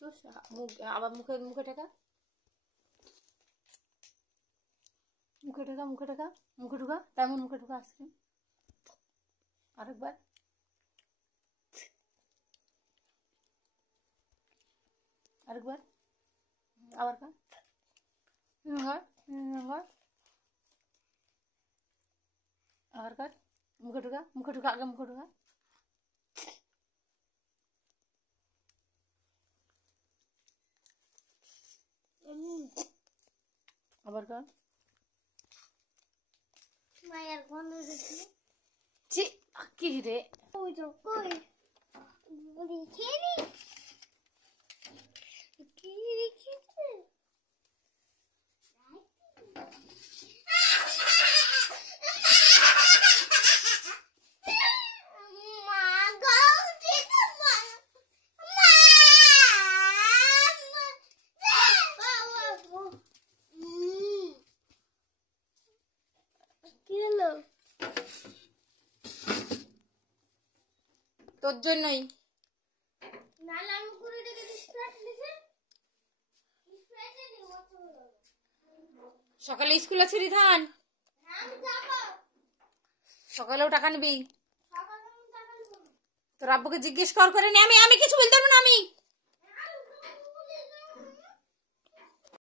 চুষ মুখ আবার মুখে মুখে ঠেকা, মুখে ঢোকা, মুখে ঢোকা, মুখে ঢোকা, তেমন মুখে ঢোকা আইসক্রিম। আরেকবার, আরেকবার, আবার খা, আবার কর, মুখে ঢোকা, মুখে ঢোকা, আগে মুখে ঢোকা। আবার কর। মায়ের গন্ধ দেখি। ছি, কি রে? ওই তো কই খেয়ে নি কি রেখেছে তোর জন্যই। সকালে স্কুল আছে রিধান, সকালেও টাকা নিবি? তোর আব্বুকে জিজ্ঞেস করে নি। আমি কিছু বলতে পারবো না। আমি